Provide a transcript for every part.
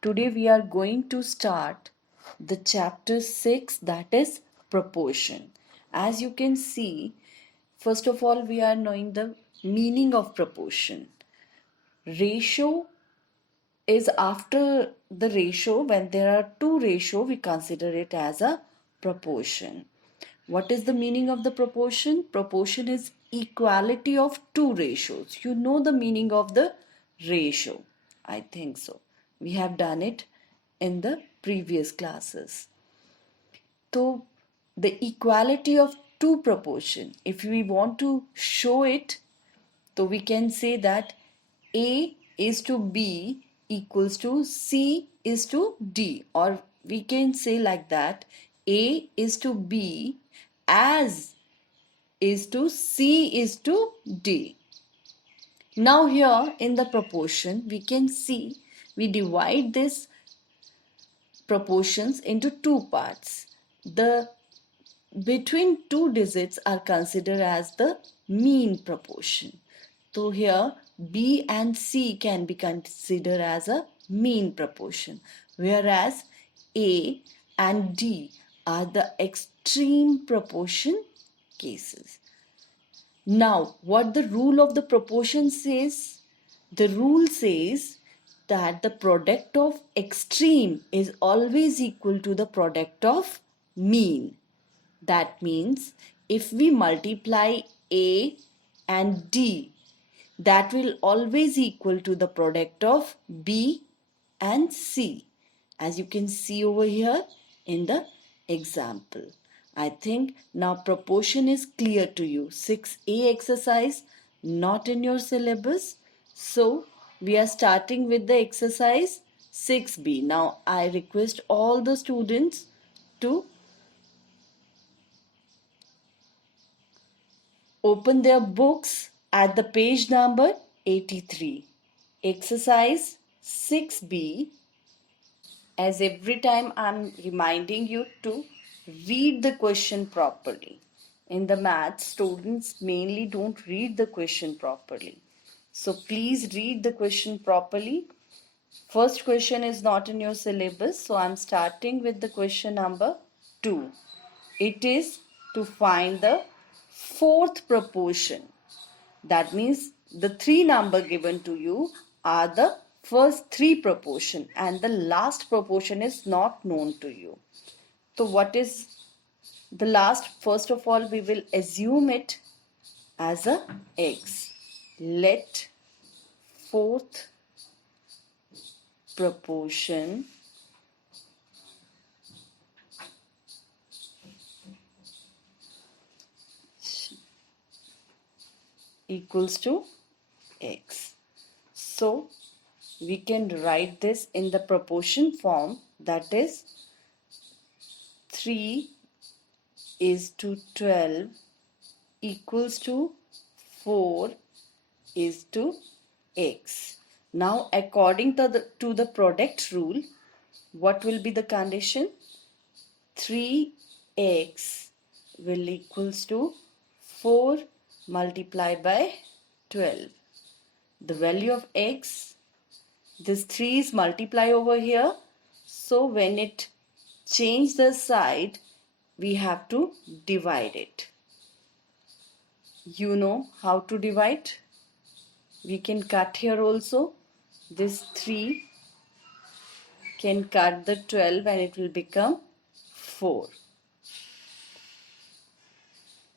Today we are going to start the chapter 6, that is proportion. As you can see, first of all we are knowing the meaning of proportion. Ratio is after the ratio. When there are two ratio, we consider it as a proportion. What is the meaning of the proportion? Proportion is equality of two ratios. You know the meaning of the ratio. I think so. We have done it in the previous classes. So the equality of two proportion, if we want to show it, so we can say that A is to B equals to C is to D, or we can say like that A is to B as is to C is to D. Now here in the proportion we can see we divide this proportions into two parts. The between two digits are considered as the mean proportion. So here B and C can be considered as a mean proportion, whereas A and D are the extreme proportion cases. Now, what the rule of the proportion says? The rule says that the product of extreme is always equal to the product of mean. That means if we multiply A and D, that will always equal to the product of B and C, as you can see over here in the example. I think now proportion is clear to you. 6A exercise not in your syllabus. So we are starting with the exercise 6B. Now I request all the students to open their books at the page number 83. Exercise 6B. As every time I'm reminding you to read the question properly. In the maths, students mainly don't read the question properly. So please read the question properly. First question is not in your syllabus, so I'm starting with the question number 2. It is to find the fourth proportion. That means the three number given to you are the first three proportion and the last proportion is not known to you. So what is the last? First of all, we will assume it as a x. Let fourth proportion equals to x. So we can write this in the proportion form, that is 3 is to 12 equals to 4 is to x. Now according to the product rule, what will be the condition? 3x will equals to 4 multiplied by 12. The value of x, this 3 is multiply over here. So when it change the side, we have to divide it. You know how to divide. We can cut here also. This 3 can cut the 12 and it will become 4.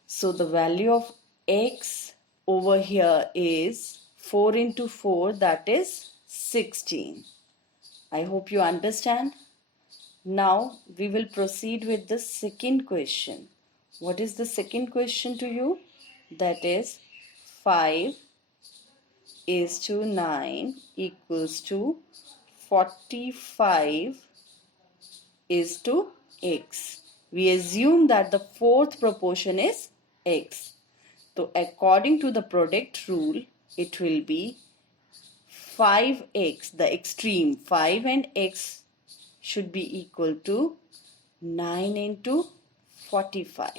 So the value of x over here is 4 into 4, that is 16. I hope you understand. Now we will proceed with the second question. What is the second question to you? That is 5 is to 9 equals to 45 is to x. We assume that the fourth proportion is x. So according to the product rule, it will be 5x, the extreme 5 and x should be equal to 9 into 45.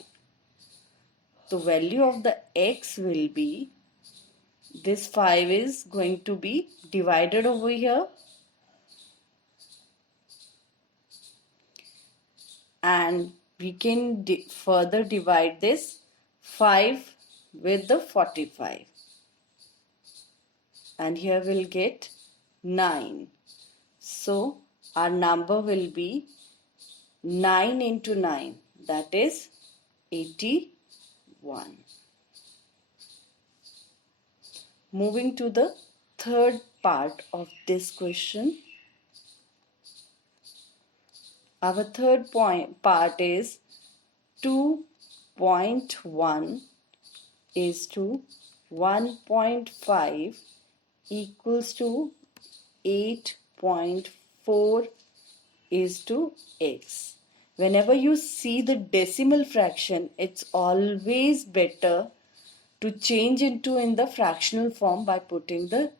The value of the x will be, this 5 is going to be divided over here. and we can further divide this 5 with the 45, and here we'll get 9. So our number will be 9 into 9, that is 81. Moving to the third part of this question. Our third part is 2.1 is to 1.5 equals to 8.4 is to x. Whenever you see the decimal fraction, it's always better to change into in the fractional form by putting the,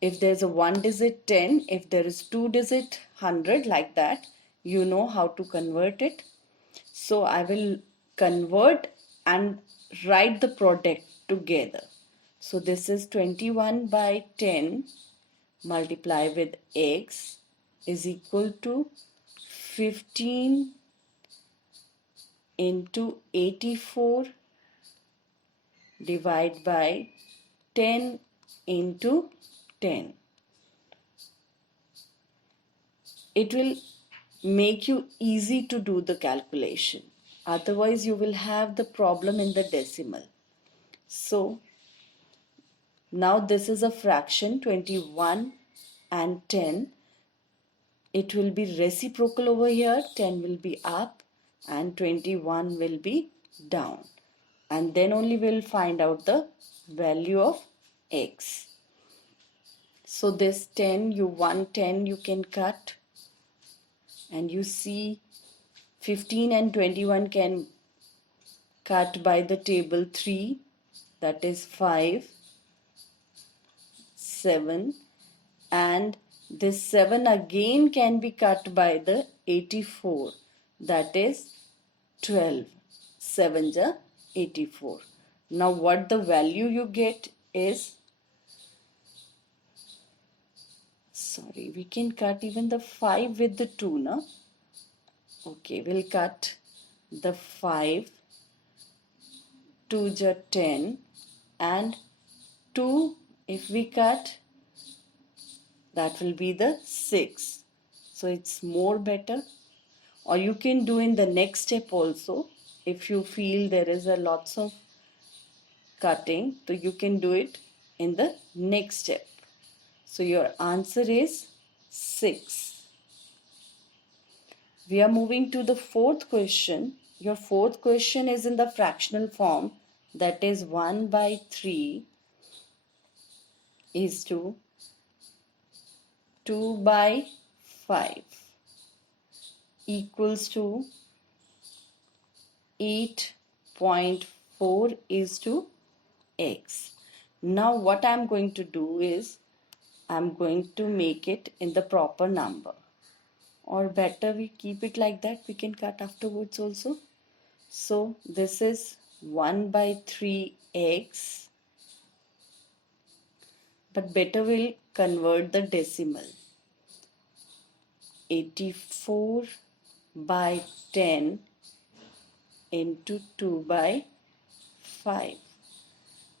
if there's a 1 digit 10, if there is 2 digit 100, like that, you know how to convert it. So I will convert and write the product together. So this is 21 by 10 multiply with x is equal to 15 into 84 divide by 10 into 10. It will make you easy to do the calculation. Otherwise, you will have the problem in the decimal. So, now this is a fraction 21 and 10. It will be reciprocal over here. 10 will be up and 21 will be down. And then only we'll find out the value of x. So this 10, 10 you can cut, and you see 15 and 21 can cut by the table 3, that is 5, 7, and this 7 again can be cut by the 84, that is 12. 7 ja 84. Now what the value you get is, sorry, we can cut even the 5 with the 2, no? Okay, we'll cut the 5, 2 ja 10, and 2 if we cut, that will be the 6. So it's more better. Or you can do in the next step also. If you feel there is a lots of cutting, so you can do it in the next step. So your answer is 6. We are moving to the fourth question. Your fourth question is in the fractional form, that is 1 by 3 is to 2 by 5 equals to 8.4 is to x. Now what I am going to do is, I am going to make it in the proper number. Or better we keep it like that, we can cut afterwards also. So this is 1 by 3x, but better we'll convert the decimal. 84 by 10 into 2 by 5.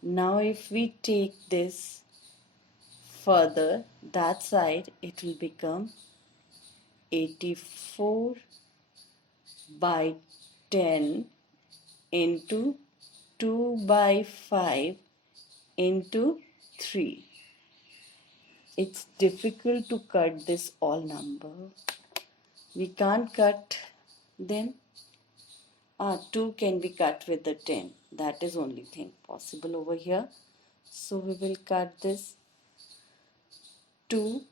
Now if we take this further, that side, it will become 84 by 10 into 2 by 5 into 3. It's difficult to cut this all number. We can't cut them. 2 can be cut with the 10. That is only thing possible over here. So we will cut this 2.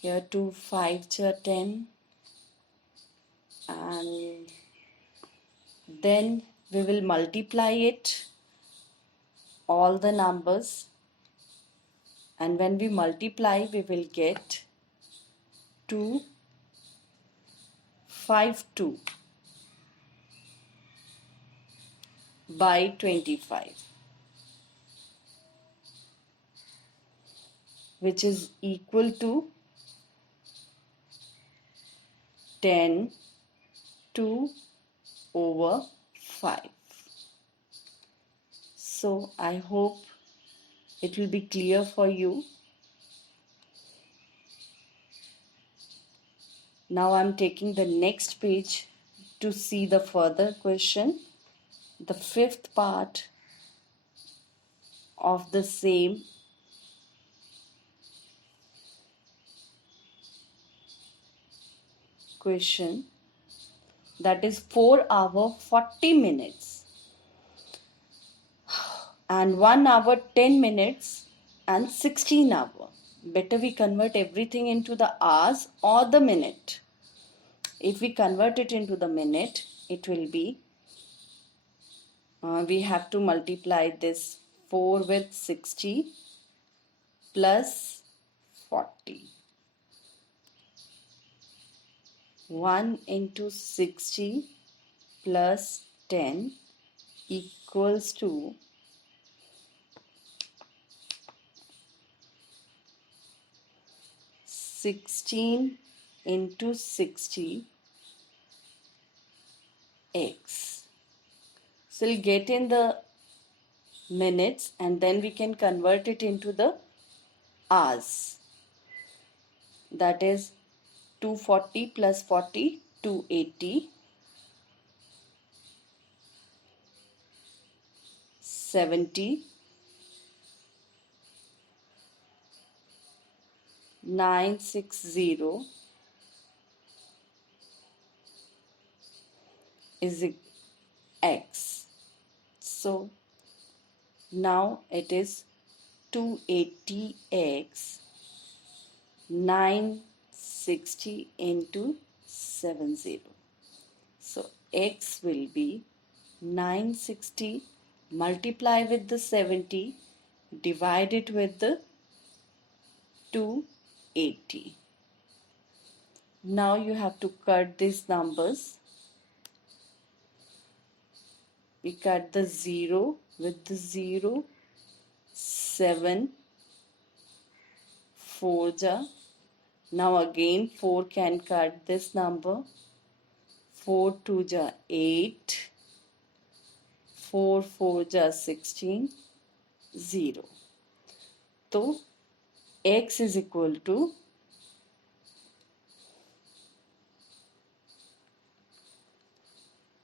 Here 2 5 ja 10, and then we will multiply it all the numbers, and when we multiply we will get 252 by 25, which is equal to 10 2/5. So I hope it will be clear for you. Now I'm taking the next page to see the further question. The fifth part of the same question, that is 4 hours 40 minutes and 1 hour 10 minutes and 16 hours. Better we convert everything into the hours or the minute. If we convert it into the minute, it will be, we have to multiply this 4 with 60 plus 40. 1 into 60 plus 10 equals to 16 into 60 x. So we'll get in the minutes and then we can convert it into the hours. That is 240 plus 40, 280. 70, 960 is x. So now it is 280x 960 into 70. So x will be 960 multiply with the 70 divided with the 280. Now you have to cut these numbers. We cut the 0 with the 0, 7, 4 ja. Now again 4 can cut this number. 4 2 ja 8, 4 4 ja 16, 0. So x is equal to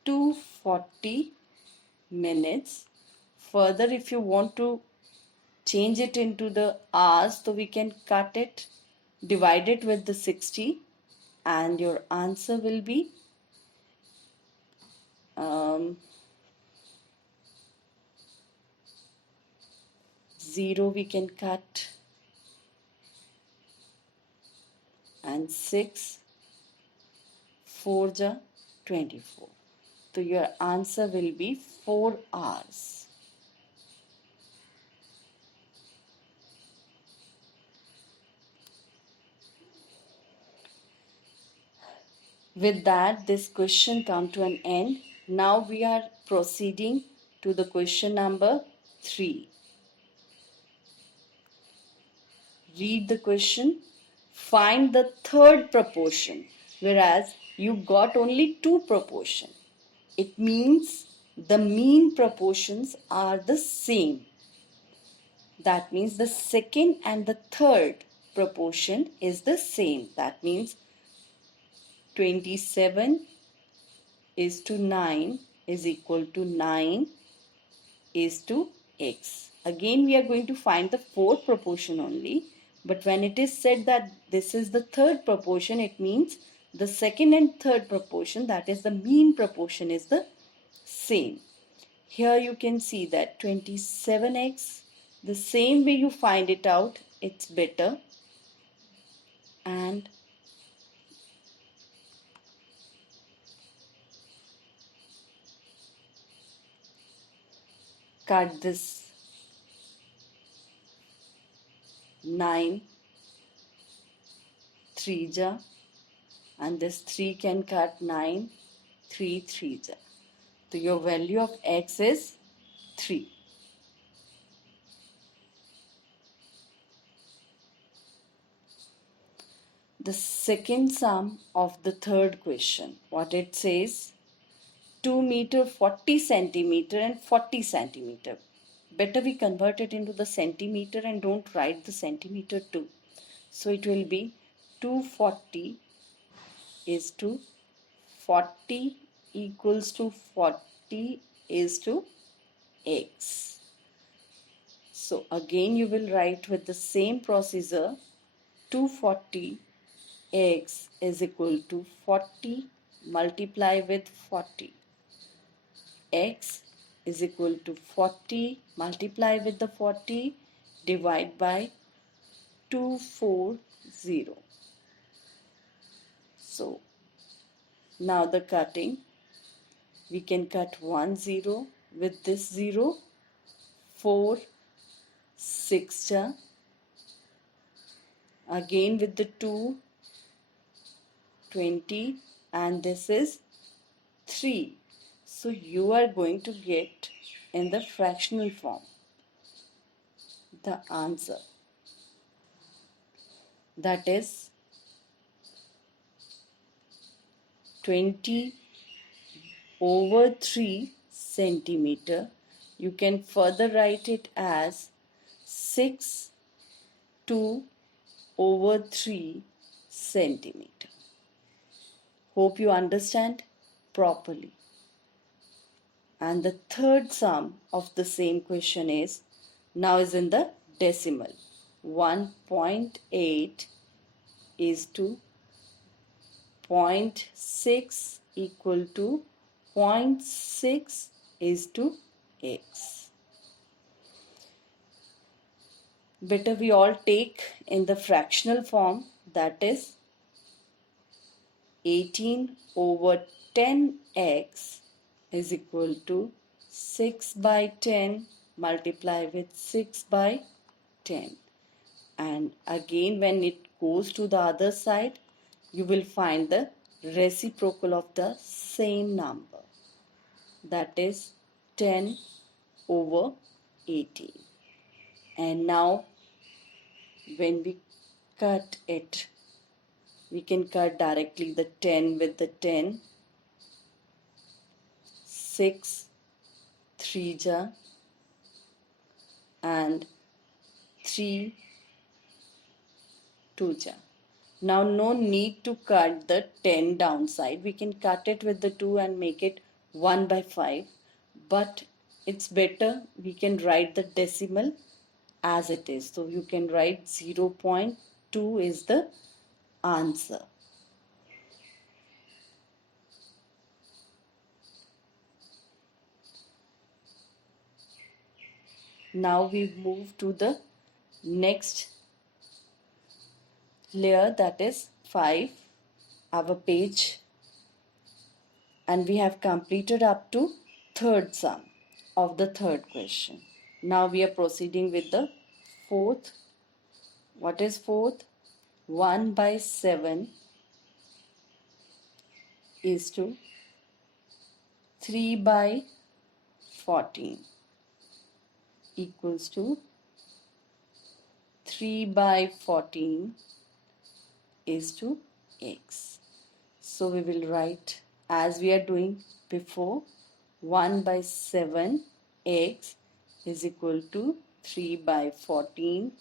240 minutes. Further, if you want to change it into the hours, so we can cut it, divide it with the 60, and your answer will be 0 we can cut, and 6, 4 ja 24. So your answer will be 4 hours. With that, this question come to an end. Now we are proceeding to the question number 3. Read the question. Find the third proportion, whereas you got only 2 proportion. It means the mean proportions are the same. That means the second and the third proportion is the same. That means 27 is to 9 is equal to 9 is to x. Again, we are going to find the fourth proportion only. But when it is said that this is the third proportion, it means the second and third proportion, that is the mean proportion, is the same. Here you can see that 27x, the same way you find it out, it's better. And cut this 9 3 ja, and this 3 can cut 9 3 3 ja. So your value of x is 3. the second sum of the third question. What it says, 2 meter 40 centimeter and 40 centimeter. Better we convert it into the centimeter and don't write the centimeter too. So it will be 240 is to 40 equals to 40 is to x. So again you will write with the same procedure, 240 x is equal to 40 multiply with 40. X is equal to 40 multiply with the 40 divide by 240. So now the cutting, we can cut 1 0 with this 0, 4 6 ja, again with the 2 20 and this is 3. So you are going to get in the fractional form the answer, that is 20 over 3 centimeter. You can further write it as 6 2 over 3 centimeter. Hope you understand properly. And the third sum of the same question is now is in the decimal. 1.8 is to 0.6 equal to 0.6 is to x. Better we all take in the fractional form, that is 18 over 10x is equal to 6 by 10 multiply with 6 by 10. And again when it goes to the other side, you will find the reciprocal of the same number, that is 10 over 18. And now when we cut it, we can cut directly the 10 with the 10, 6 3 ja and 3 2 ja. Now no need to cut the 10 downside. We can cut it with the 2 and make it 1 by 5. But it's better we can write the decimal as it is. So you can write 0.2 is the answer. Now we move to the next layer, that is 5, our page, and we have completed up to third sum of the third question. Now we are proceeding with the fourth. What is fourth? 1 by 7 is to 3 by 14 equals to 3 by 14 is to x. So we will write as we are doing before, 1 by 7 x is equal to 3 by 14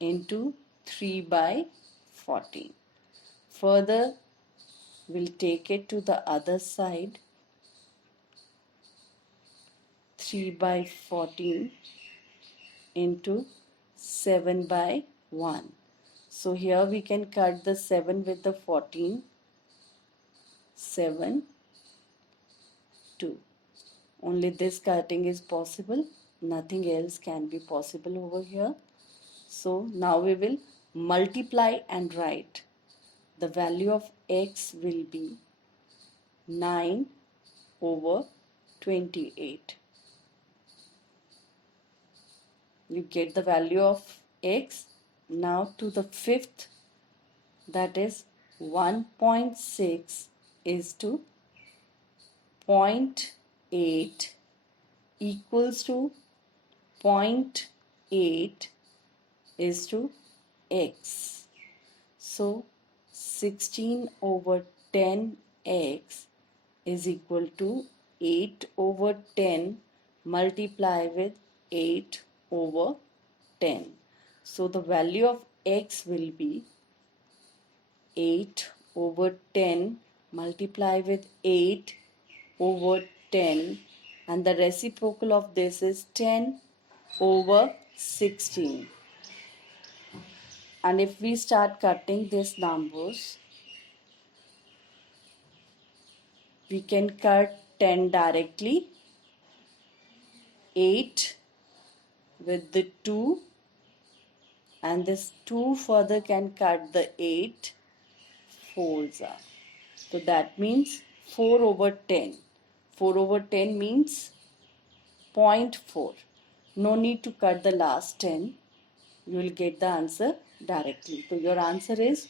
into 3 by 14. Further, we'll take it to the other side, 3 by 14 into 7 by 1. So here we can cut the 7 with the 14, 7, 2. Only this cutting is possible, nothing else can be possible over here. So now we will multiply and write. The value of x will be 9 over 28. You get the value of x. Now to the fifth, that is 1.6 is to 0.8 equals to 0.8 is to x. So 16 over 10x is equal to 8 over 10 multiply with 8 over 10. So the value of x will be 8 over 10 multiply with 8 over 10, and the reciprocal of this is 10 over 16. And if we start cutting these numbers, we can cut 10 directly, 8 with the 2, and this 2 further can cut the 8, 4s are. So that means 4 over 10. 4 over 10 means 0.4. No need to cut the last 10. You will get the answer directly. So your answer is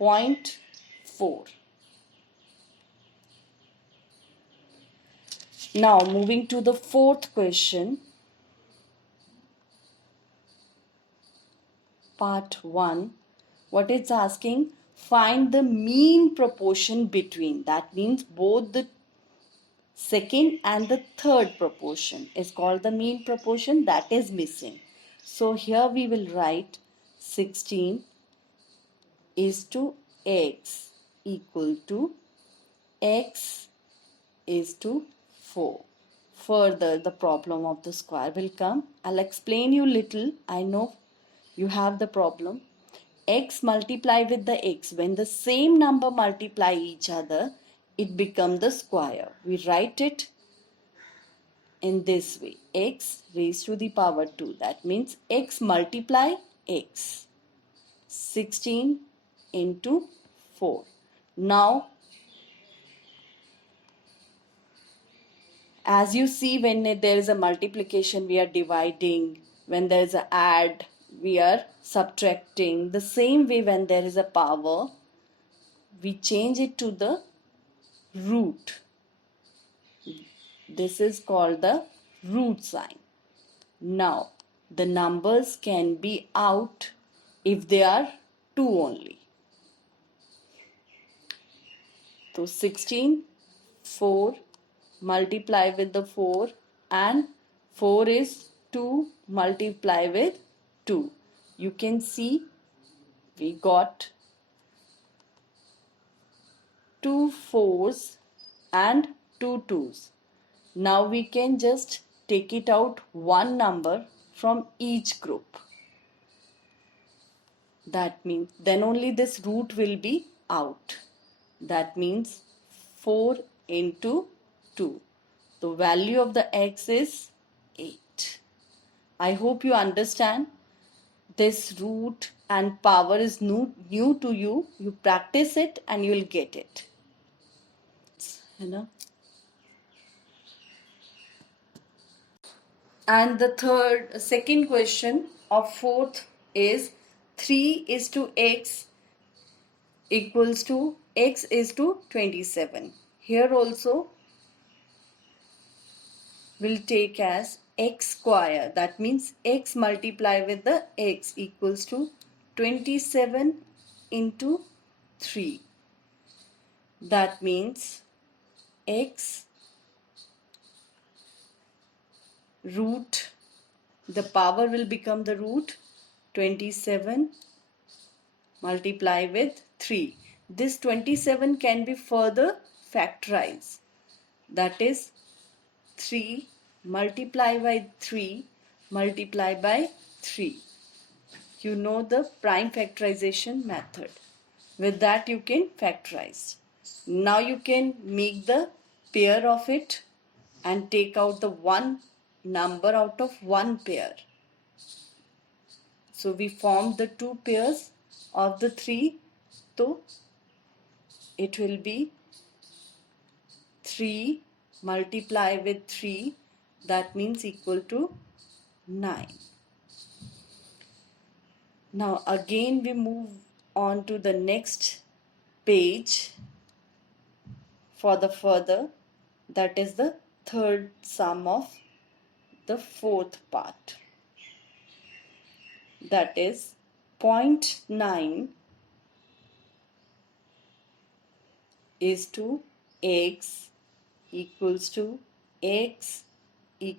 0.4. Now moving to the fourth question. Part 1. What it's asking? Find the mean proportion between. That means both the second and the third proportion is called the mean proportion, that is missing. So here we will write 16 is to x equal to x is to 4. Further, the problem of the square will come. I'll explain you little. I know you have the problem. X multiply with the x. When the same number multiply each other, it becomes the square. We write it in this way. X raised to the power 2. That means x multiply x. 16 into 4. Now, as you see, when there is a multiplication, we are dividing. When there is a add, we are subtracting. The same way, when there is a power, we change it to the root. This is called the root sign. Now, the numbers can be out if they are 2 only. So 16, 4 multiply with the 4, and 4 is 2 multiply with 2. You can see we got 2 4s and 2 2s. Now we can just take it out one number from each group. That means then only this root will be out. That means 4 into 2. The value of the x is 8. I hope you understand. This root and power is new to you. You practice it and you will get it. You know. And the second question of fourth is 3 is to x equals to x is to 27. Here also will take as x square. That means x multiply with the x equals to 27 into 3. That means x root, the power will become the root 27 multiply with 3. This 27 can be further factorized. That is 3 multiply by 3 multiply by 3. You know the prime factorization method. With that you can factorize. Now you can make the pair of it and take out the one number out of one pair. So we formed the two pairs of the 3. So it will be 3 multiply with 3, that means equal to 9. Now again we move on to the next page for the further, that is the third sum of the fourth part, that is 0.9 is to x equals to x e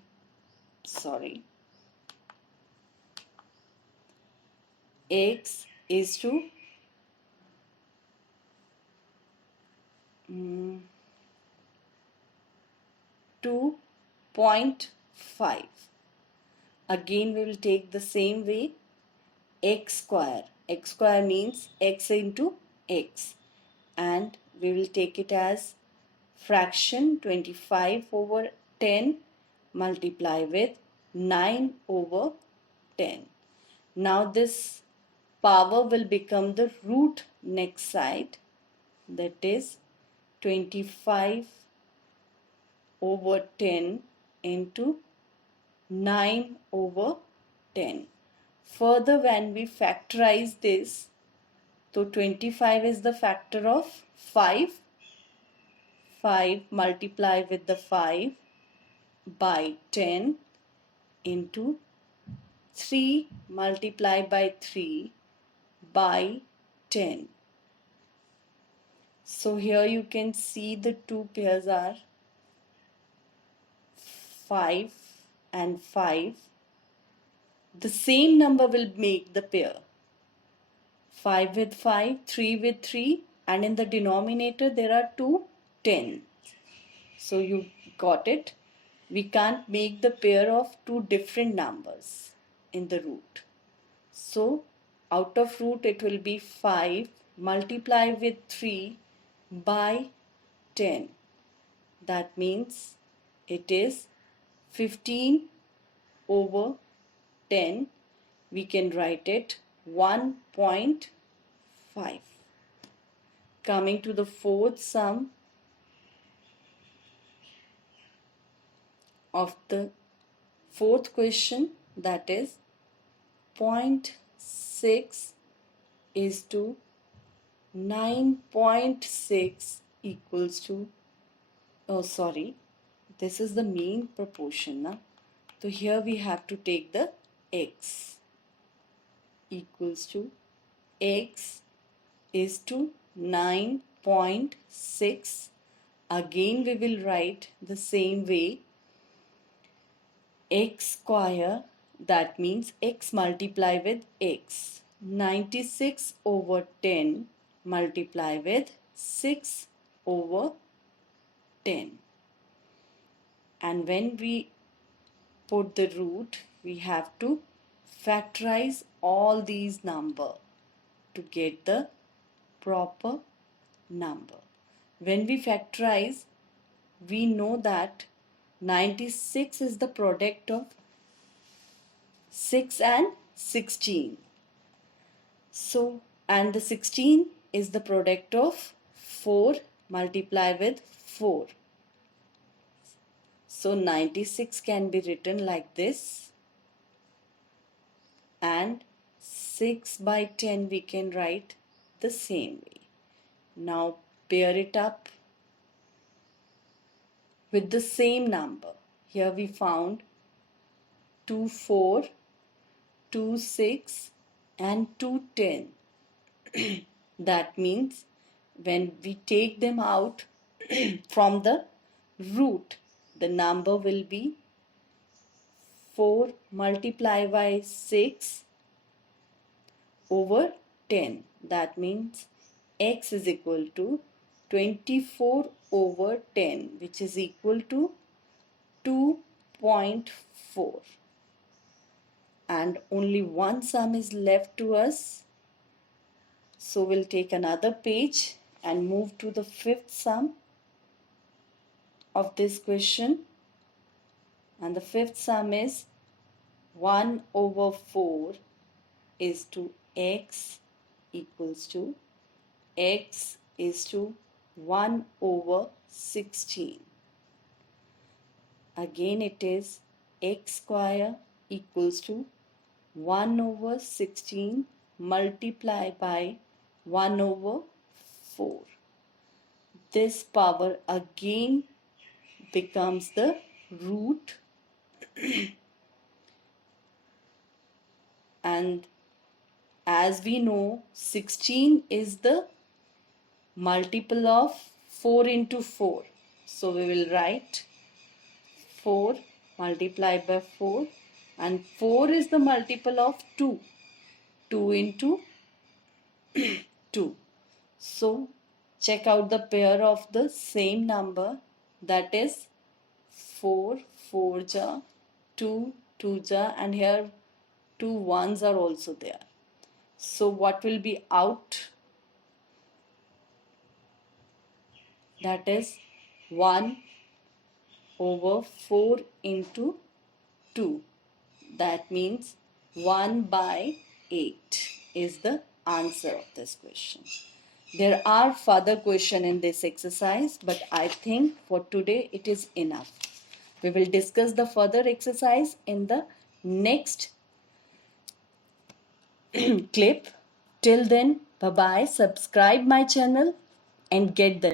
sorry x is to 2.5. Again we will take the same way, x square. X square means x into x, and we will take it as fraction 25 over 10 multiply with 9 over 10. Now this power will become the root next side, that is 25 over 10 into 9 over 10. Further, when we factorize this, so 25 is the factor of 5. 5 multiply with the 5 by 10 into 3 multiply by 3 by 10. So here you can see the two pairs are 5 and 5. The same number will make the pair. 5 with 5, 3 with 3, and in the denominator there are two 10. So you got it. We can't make the pair of two different numbers in the root. So out of root it will be 5 multiply with 3 by 10. That means it is 15 over 10. We can write it 1.5. Coming to the fourth sum of the fourth question, that is 0.6 is to 9.6 equals to, this is the mean proportion now. So here we have to take the x equals to x is to 9.6. Again we will write the same way, x square, that means x multiply with x. 96 over 10 multiply with 6 over 10. And when we put the root, we have to factorize all these numbers to get the proper number. When we factorize, we know that 96 is the product of 6 and 16. So, and the 16 is the product of 4 multiply with 4. So 96 can be written like this, and 6 by 10 we can write the same way. Now pair it up with the same number. Here we found 2 4, 2 6 and 2 10. That means when we take them out from the root, the number will be 4 multiply by 6 over 10. That means x is equal to 24 over 10, which is equal to 2.4. And only one sum is left to us. So we'll take another page and move to the fifth sum of this question. And the fifth sum is 1 over 4 is to x equals to x is to 1 over 16. Again it is x square equals to 1 over 16 multiply by 1 over 4. This power again becomes the root, and as we know 16 is the multiple of 4 into 4. So we will write 4 multiplied by 4, and 4 is the multiple of 2. 2 into 2. So check out the pair of the same number, that is 4 4 ja, 2 2 ja, and here 2 ones are also there. So what will be out? That is 1 over 4 into 2. That means 1 by 8 is the answer of this question. There are further questions in this exercise, but I think for today it is enough. We will discuss the further exercise in the next clip. Till then, bye bye. Subscribe my channel and get the